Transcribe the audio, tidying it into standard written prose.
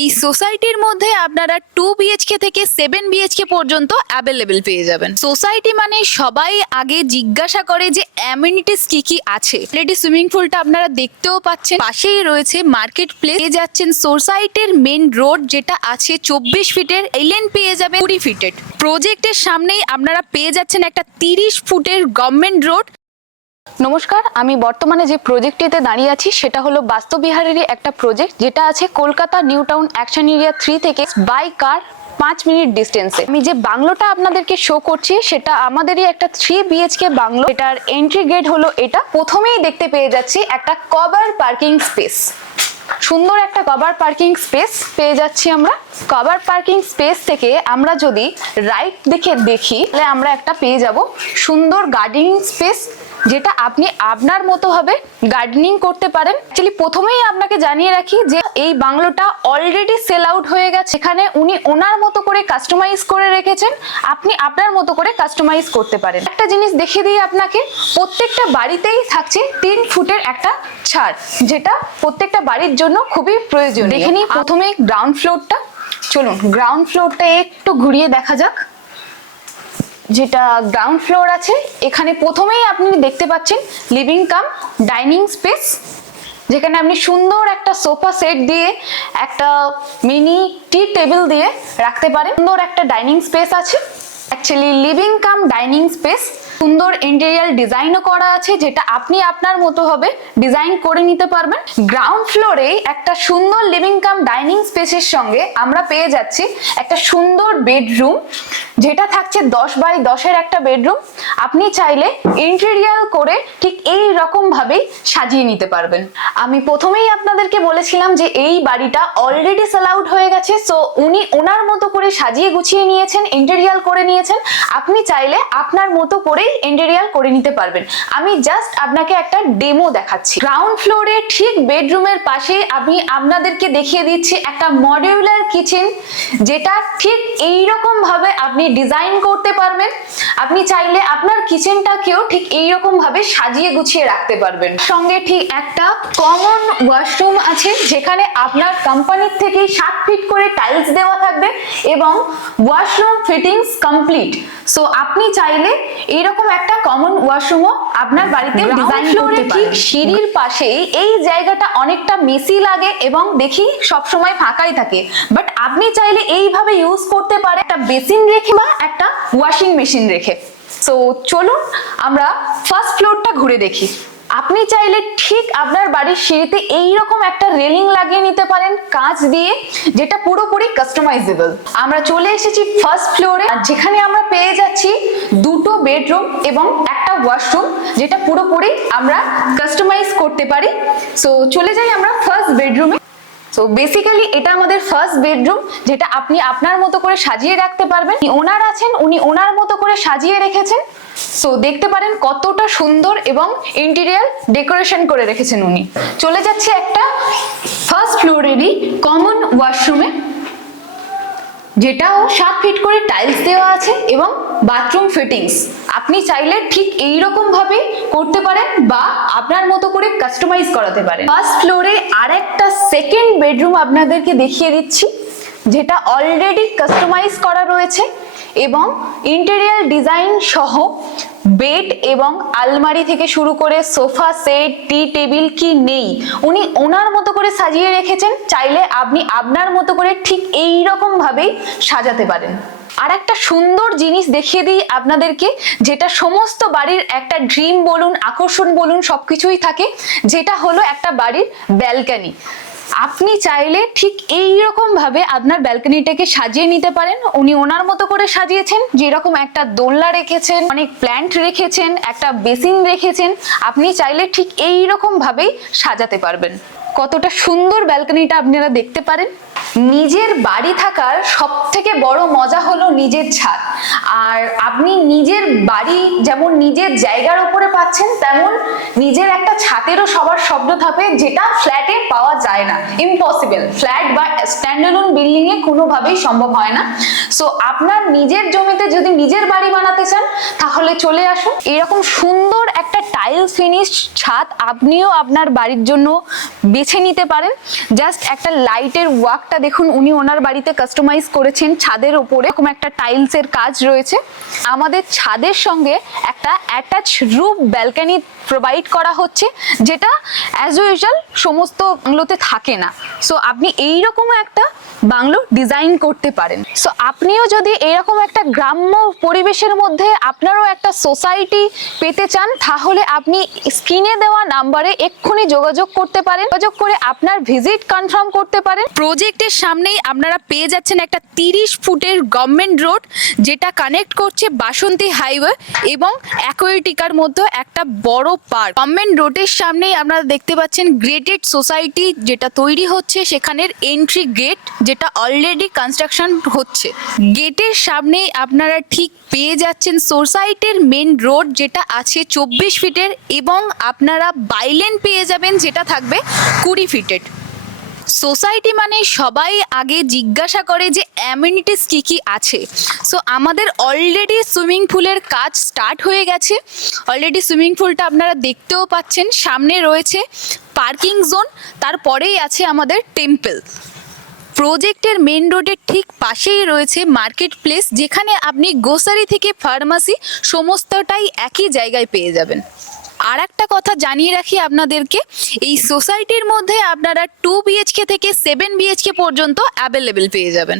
এই সোসাইটির মধ্যে আপনারা 2 বিএইচকে থেকে 7 বিএইচকে পর্যন্ত অ্যাভেলেবেল পেয়ে যাবেন। সোসাইটি মানে সবাই আগে জিজ্ঞাসা করে যে অ্যামিনিটিস কি কি আছে। অলরেডি সুইমিং পুলটা আপনারা দেখতেও পাচ্ছেন, পাশেই রয়েছে মার্কেট প্লেস। পেয়ে যাচ্ছেন সোসাইটির মেন রোড যেটা আছে 24 ফিটের, এলেন পেয়ে যাবেন 20 ফিটের। প্রজেক্টের সামনেই আপনারা পেয়ে যাচ্ছেন একটা 30 ফুটের গভর্নমেন্ট রোড। নমস্কার, আমি বর্তমানে যে প্রজেক্টটিতে দাঁড়িয়ে আছি সেটা হলো বাস্তুবিহারেরই একটা প্রজেক্ট, যেটা আছে Kolkata new town action area 3 থেকে বাই কার 5 মিনিট ডিস্টেন্সে। আমি যে বাংলোটা আপনাদেরকে শো করছি সেটা আমাদেরই একটা 3 বিএইচকে বাংলো। এটার এন্ট্রি গেট হলো এটা। প্রথমেই দেখতে পেয়ে যাচ্ছি একটা কভার পার্কিং স্পেস। সুন্দর একটা কভার পার্কিং স্পেস পেয়ে যাচ্ছি আমরা। কভার পার্কিং স্পেস থেকে আমরা যদি রাইট দিকে দেখি তাহলে আমরা একটা পেয়ে যাব সুন্দর গার্ডেনিং স্পেস, যেটা আপনি আপনার মতো ভাবে গার্ডেনিং করতে পারেন। অ্যাকচুয়ালি প্রথমেই আপনাকে জানিয়ে রাখি যে এই বাংলোটা অলরেডি সেল আউট হয়ে গেছে। এখানে উনি ওনার মতো করে কাস্টমাইজ করে রেখেছেন, আপনি আপনার মতো করে কাস্টমাইজ করতে পারেন। একটা জিনিস দেখিয়ে দিই আপনাকে, প্রত্যেকটা বাড়িতেই থাকছে 3 ফুটের একটা ছাদ, যেটা প্রত্যেকটা বাড়ির জন্য খুবই প্রয়োজন। দেখে নিই প্রথমে গ্রাউন্ড ফ্লোরটা। চলুন গ্রাউন্ড ফ্লোরটা একটু ঘুরিয়ে দেখা যাক। যেটা গ্রাউন্ড ফ্লোর আছে, এখানে প্রথমেই আপনি দেখতে পাচ্ছেন লিভিং কাম ডাইনিং স্পেস, যেখানে আপনি সুন্দর একটা সোফা সেট দিয়ে একটা মিনি টি টেবিল দিয়ে রাখতে পারেন। সুন্দর একটা ডাইনিং স্পেস আছে। Actually living cum dining space, সুন্দর ইন্টেরিয়ার ডিজাইনও করা আছে, যেটা আপনি আপনার মতো হবে ডিজাইন করে নিতে পারবেন। গ্রাউন্ড ফ্লোরে একটা সুন্দর লিভিং কাম ডাইনিং স্পেসের সঙ্গে আমরা পেয়ে যাচ্ছি একটা সুন্দর বেডরুম, যেটা থাকছে 10 বাই 10-এর একটা বেডরুম। আপনি চাইলে ইন্টেরিয়ার করে ঠিক এই রকম ভাবেই সাজিয়ে নিতে পারবেন। আমি প্রথমেই আপনাদেরকে বলেছিলাম যে এই বাড়িটা অলরেডি সেল আউট হয়ে গেছে, সো উনি ওনার মতো করে সাজিয়ে গুছিয়ে নিয়েছেন, ইন্টেরিয়ার করে নিয়েছেন। আপনি চাইলে আপনার মতো করেই ইন্টেরিয়ার করে নিতে পারবেন। আমি জাস্ট আপনাকে একটা ডেমো দেখাচ্ছি। গ্রাউন্ড ফ্লোরে ঠিক বেডরুমের পাশে আমি আপনাদেরকে দেখিয়ে দিচ্ছি একটা মডিউলার কিচেন, যেটা ঠিক এইরকম ভাবে আপনি ডিজাইন করতে পারবেন। আপনি চাইলে আপনার কিচেনটাকেও ঠিক এইরকম ভাবে সাজিয়ে গুছিয়ে রাখতে পারবেন। সঙ্গে ঠিক একটা কমন ওয়াশরুম আছে, যেখানে আপনার কোম্পানির থেকে 7 ফিট করে টাইলস দেওয়া থাকবে এবং ওয়াশরুম ফিটিংস কমপ্লিট। সো আপনি চাইলে এইরকম একটা কমন ওয়াশরুমও আপনার বাড়িতে ডিজাইন করতে পারেন। ঠিক সিঁড়ির পাশেই এই জায়গাটা অনেকটা মেসি লাগে এবং দেখি সবসময় ফাঁকাই থাকে, বাট আপনি চাইলে এইভাবে ইউজ করতে পারেন একটা বেসিন রেখে বা একটা ওয়াশিং মেশিন রেখে। সো চলুন আমরা ফার্স্ট ফ্লোরটা ঘুরে দেখি। আপনি চাইলে ঠিক আপনার বাড়ির সিঁড়িতে এইরকম একটা রেলিং লাগিয়ে নিতে পারেন কাঁচ দিয়ে, যেটা পুরোপুরি কাস্টমাইজেবল। আমরা চলে এসেছি ফার্স্ট ফ্লোরে, যেখানে আমরা পেয়ে যাচ্ছি 2টো বেডরুম এবং একটা ওয়াশরুম, যেটা পুরোপুরি আমরা কাস্টমাইজ করতে পারি। সো চলে যাই আমরা ফার্স্ট বেডরুমে। সো বেসিক্যালি এটা আমাদের ফার্স্ট বেডরুম, যেটা আপনি আপনার মতো করে সাজিয়ে রাখতে পারবেন। ওনার আছেন, উনি ওনার মতো করে সাজিয়ে রেখেছেন। সো দেখতে পারেন কতটা সুন্দর এবং ইন্টেরিয়ার ডেকোরেশন করে রেখেছেন উনি। চলে যাচ্ছে একটা ফার্স্ট ফ্লোরেরই কমন ওয়াশরুমে, যেটাও 7 ফিট করে টাইলস দেওয়া আছে এবং বাথরুম ফিটিংস আপনি চাইলে ঠিক এইরকম ভাবে করতে পারেন বা আপনার মতো করে কাস্টমাইজ করাতে পারেন। ফার্স্ট ফ্লোরে আরেকটা সেকেন্ড বেডরুম আপনাদেরকে দেখিয়ে দিচ্ছি, যেটা অলরেডি কাস্টমাইজ করা রয়েছে এবং ইন্টেরিয়ার ডিজাইন সহ বেড এবং আলমারি থেকে শুরু করে সোফা সেট, টি টেবিল কি নেই, উনি ওনার মতো করে সাজিয়ে রেখেছেন। চাইলে আপনি আপনার মতো করে ঠিক এই রকম ভাবেই সাজাতে পারেন। আর একটা সুন্দর জিনিস দেখিয়ে দিই আপনাদেরকে, যেটা সমস্ত বাড়ির একটা ড্রিম বলুন, আকর্ষণ বলুন, সবকিছুই থাকে, যেটা হলো একটা বাড়ির ব্যালকনি। আপনি চাইলে ঠিক এইরকম ভাবে আপনার ব্যালকনিটাকে সাজিয়ে নিতে পারেন। উনি ওনার মতো করে সাজিয়েছেন, যেরকম একটা দোলনা রেখেছেন, অনেক প্ল্যান্ট রেখেছেন, একটা বেসিন রেখেছেন। আপনি চাইলে ঠিক এইরকম ভাবেই সাজাতে পারবেন। কতটা সুন্দর ব্যালকনিটা আপনারা দেখতে পারেন। নিজের বাড়ি থাকার সব থেকে বড় মজা হলো নিজের ছাদ। আর আপনি নিজের বাড়ি যেমন নিজের জায়গার উপরে পাচ্ছেন, তেমন নিজের একটা ছাদেরও সবার স্বপ্ন থাকে, যেটা ফ্ল্যাটে পাওয়া যায় না, ইম্পসিবল। ফ্ল্যাট বা স্ট্যান্ডঅ্যালোন বিল্ডিং এ কোনোভাবেই সম্ভব হয় না। সো আপনার নিজের জমিতে যদি নিজের বাড়ি বানাতে চান, তাহলে চলে আসুন। এরকম সুন্দর একটা টাইলস ফিনিশ ছাদ আপনিও আপনার বাড়ির জন্য বেছে নিতে পারেন। জাস্ট একটা লাইটের ওয়ার্কটা দেখুন উনি ওনার বাড়িতে কাস্টমাইজ করেছেন ছাদের উপরে এরকম একটা টাইলসের কাজ রয়েছে। আমাদের ছাদের সঙ্গে একটা অ্যাটাচ রুফ ব্যালকনি প্রোভাইড করা হচ্ছে, যেটা অ্যাজ ইউজুয়াল সমস্ত বাংলোতে থাকে না। সো আপনি এইরকম একটা বাংলো ডিজাইন করতে পারেন। সো আপনিও যদি এরকম একটা গ্রাম্য পরিবেশের মধ্যে আপনারও একটা সোসাইটি পেতে চান, তাহলে আপনি স্ক্রিনে দেওয়া নাম্বারে এক্ষুনি যোগাযোগ করতে পারেন। যোগাযোগ করে আপনার ভিজিট কনফার্ম করতে পারেন। প্রজেক্টের সামনেই আপনারা পেয়ে যাচ্ছেন একটা 30 ফুটের গভর্নমেন্ট রোড, যেটা কানেক্ট করছে বাসন্তী হাইওয়ে এবং অ্যাকোয়েটিকার মধ্যে একটা বড় পার্ক। গভর্নমেন্ট রোডের সামনেই আপনারা দেখতে পাচ্ছেন গ্রেটেড সোসাইটি যেটা তৈরি হচ্ছে, সেখানের এন্ট্রি গেট যেটা অলরেডি কনস্ট্রাকশন হচ্ছে। গেটের সামনেই আপনারা ঠিক পেয়ে যাচ্ছেন সোসাইটির মেন রোড, যেটা আছে 24 ফিটের, এবং আপনারা বাইলেন পেয়ে যাবেন যেটা থাকবে 20 ফিটের। সোসাইটি মানে সবাই আগে জিজ্ঞাসা করে যে অ্যামিনিটিস কী কী আছে। সো আমাদের অলরেডি সুইমিং পুলের কাজ স্টার্ট হয়ে গেছে। অলরেডি সুইমিং পুলটা আপনারা দেখতেও পাচ্ছেন। সামনে রয়েছে পার্কিং জোন, তারপরেই আছে আমাদের টেম্পল। প্রজেক্টের মেন রোডের ঠিক পাশেই রয়েছে মার্কেট প্লেস, যেখানে আপনি গ্রোসারি থেকে ফার্মাসি সমস্তটাই একই জায়গায় পেয়ে যাবেন। আর একটা কথা জানিয়ে রাখি আপনাদেরকে, এই সোসাইটির মধ্যে আপনারা 2 BHK থেকে 7 BHK পর্যন্ত অ্যাভেলেবেল পেয়ে যাবেন।